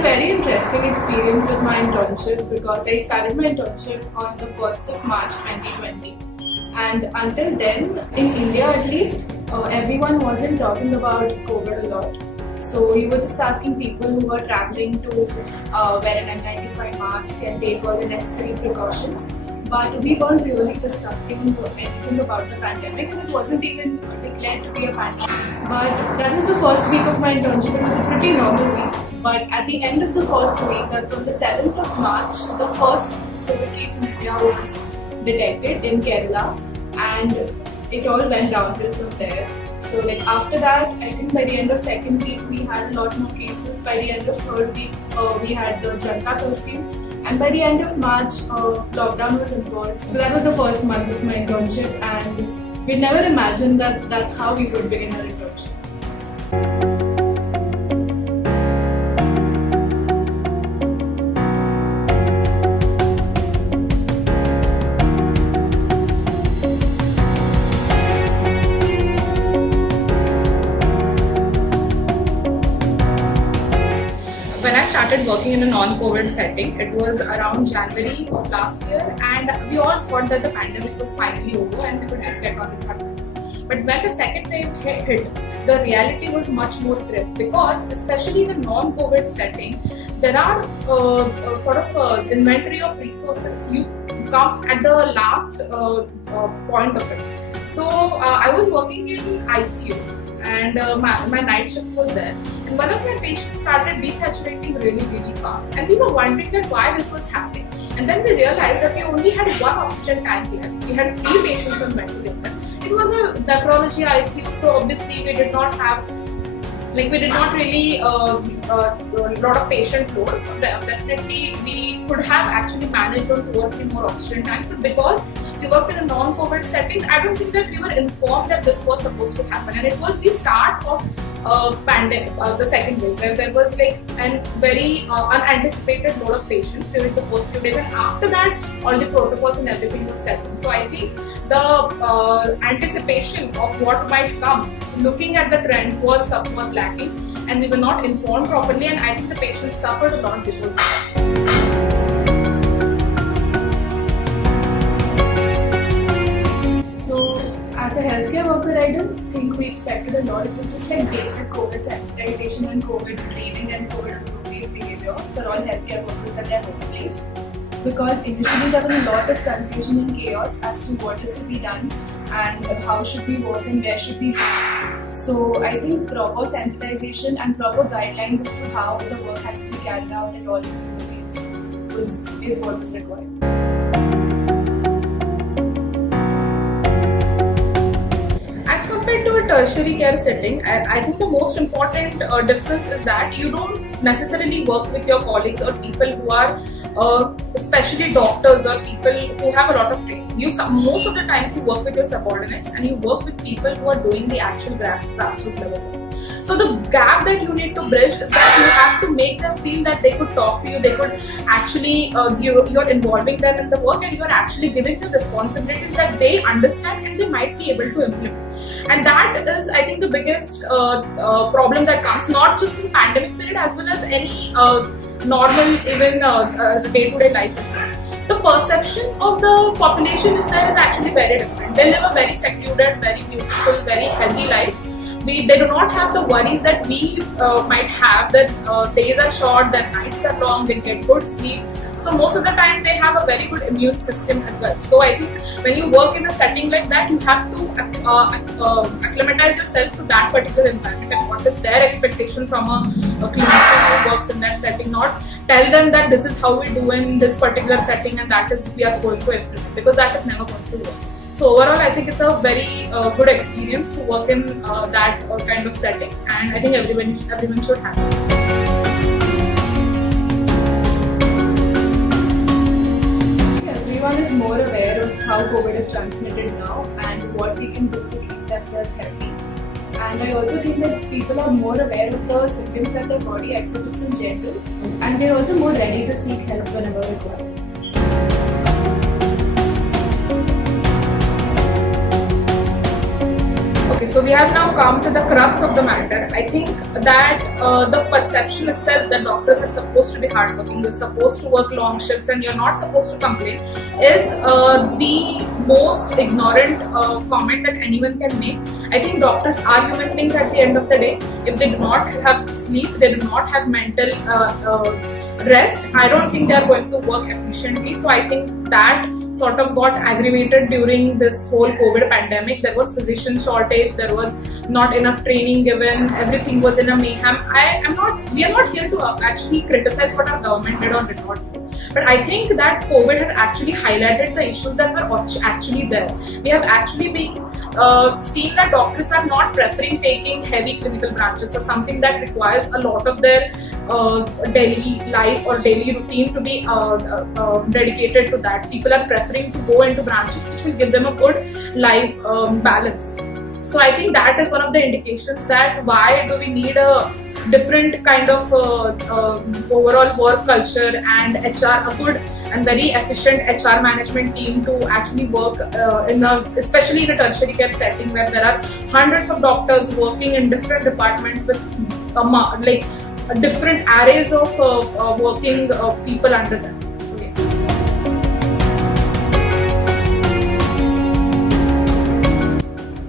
a very interesting experience with my internship because I started my internship on the 1st of March 2020. And until then, in India at least, everyone wasn't talking about COVID a lot. So we were just asking people who were traveling to wear an N95 mask and take all the necessary precautions. But we weren't really discussing anything about the pandemic, and it wasn't even declared to be a pandemic. But that was the first week of my internship. It was a pretty normal week. But at the end of the first week, that's on the 7th of March, the first COVID case in India was detected in Kerala, and it all went downhill from there. So like after that, I think by the end of second week, we had a lot more cases. By the end of third week, we had the Janta curfew. And by the end of March, lockdown was enforced. So that was the first month of my internship, and we'd never imagined that that's how we would begin our internship. When I started working in a non-COVID setting, it was around January of last year, and we all thought that the pandemic was finally over and we could just get on with our lives. But when the second wave hit, the reality was much more grim because, especially in the non-COVID setting, there are inventory of resources. You come at the last point of it. So I was working in ICU, and my night shift was there, and one of my patients started desaturating really fast, and we were wondering that why this was happening. And then we realized that we only had one oxygen tank left. We had 3 patients on ventilator. It was a nephrology ICU, so obviously we did not really lot of patient load, so definitely we could have actually managed on 2 or 3 more oxygen tanks, but because we worked in a non-COVID setting, I don't think that we were informed that this was supposed to happen. And it was the start of pandemic, the second wave, where there was like a very unanticipated load of patients during the first few days, and after that all the protocols and everything was set in. So I think the anticipation of what might come, looking at the trends, was lacking, and we were not informed properly, and I think the patients suffered a lot because of that. As a healthcare worker, I don't think we expected a lot. It was just like basic COVID sensitization and COVID breathing and COVID appropriate behavior for all healthcare workers at their workplace. Because initially there was a lot of confusion and chaos as to what is to be done and how should we work and where should we be. So I think proper sensitization and proper guidelines as to how the work has to be carried out at all facilities is what was required. As compared to a tertiary care setting, I think the most important difference is that you don't necessarily work with your colleagues or people who are especially doctors or people who have a lot of training. Most of the times you work with your subordinates and you work with people who are doing the actual grassroots level work. So the gap that you need to bridge is that you have to make them feel that they could talk to you, they could actually, you're involving them in the work, and you're actually giving them responsibilities that they understand and they might be able to implement. And that is, I think, the biggest problem that comes, not just in pandemic period as well as any normal, even day-to-day life as well. The perception of the population is actually very different. They live a very secluded, very beautiful, very healthy life. They do not have the worries that we might have, that days are short, that nights are long, they get good sleep. So most of the time they have a very good immune system as well. So I think when you work in a setting like that, you have to acclimatize yourself to that particular environment and what is their expectation from a clinician who works in that setting. Not tell them that this is how we do in this particular setting and that is we are going to implement, because that is never going to work. So overall, I think it's a very good experience to work in that kind of setting, and I think everyone should have it. Everyone is more aware of how COVID is transmitted now and what we can do to keep themselves healthy. And I also think that people are more aware of the symptoms that their body exhibits in general, and they're also more ready to seek help whenever required. Okay, so we have now come to the crux of the matter. I think that the perception itself that doctors are supposed to be hardworking, you're supposed to work long shifts and you're not supposed to complain is the most ignorant comment that anyone can make. I think doctors are human beings at the end of the day. If they do not have sleep, they do not have mental rest, I don't think they are going to work efficiently. So I think that sort of got aggravated during this whole COVID pandemic. There was physician shortage, there was not enough training given, everything was in a mayhem. We are not here to actually criticize what our government did or did not do. But I think that COVID had actually highlighted the issues that were actually there. We have actually been seen that doctors are not preferring taking heavy clinical branches or something that requires a lot of their daily life or daily routine to be dedicated to that. People are preferring to go into branches which will give them a good life balance. So I think that is one of the indications that why do we need a different kind of overall work culture and HR, a good and very efficient HR management team to actually work especially in a tertiary care setting where there are hundreds of doctors working in different departments with like different arrays of working people under them. So, yeah.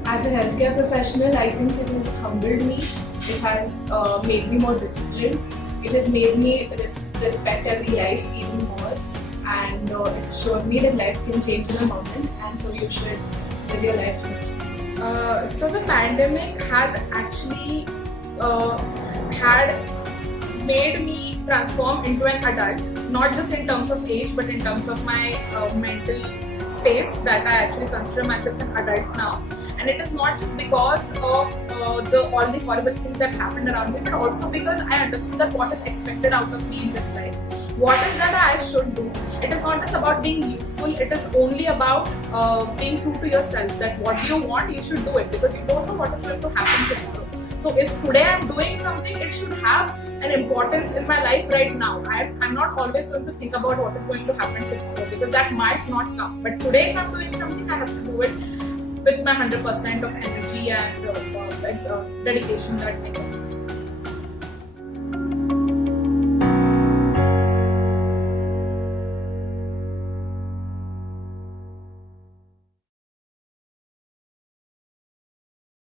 As a healthcare professional, I think it has humbled me. It has made me more disciplined. It has made me respect every life even more. And it's shown me that life can change in a moment, and so you should live your life with peace. So the pandemic has actually had made me transform into an adult, not just in terms of age, but in terms of my mental space, that I actually consider myself an adult now. And it is not just because of all the horrible things that happened around me, but also because I understood that what is expected out of me in this life. What is that I should do? It is not just about being useful, it is only about being true to yourself, that what you want, you should do it, because you don't know what is going to happen tomorrow. So if today I'm doing something, it should have an importance in my life right now. I'm not always going to think about what is going to happen tomorrow, because that might not come. But today if I'm doing something, I have to do it with my 100% of energy and dedication that I can.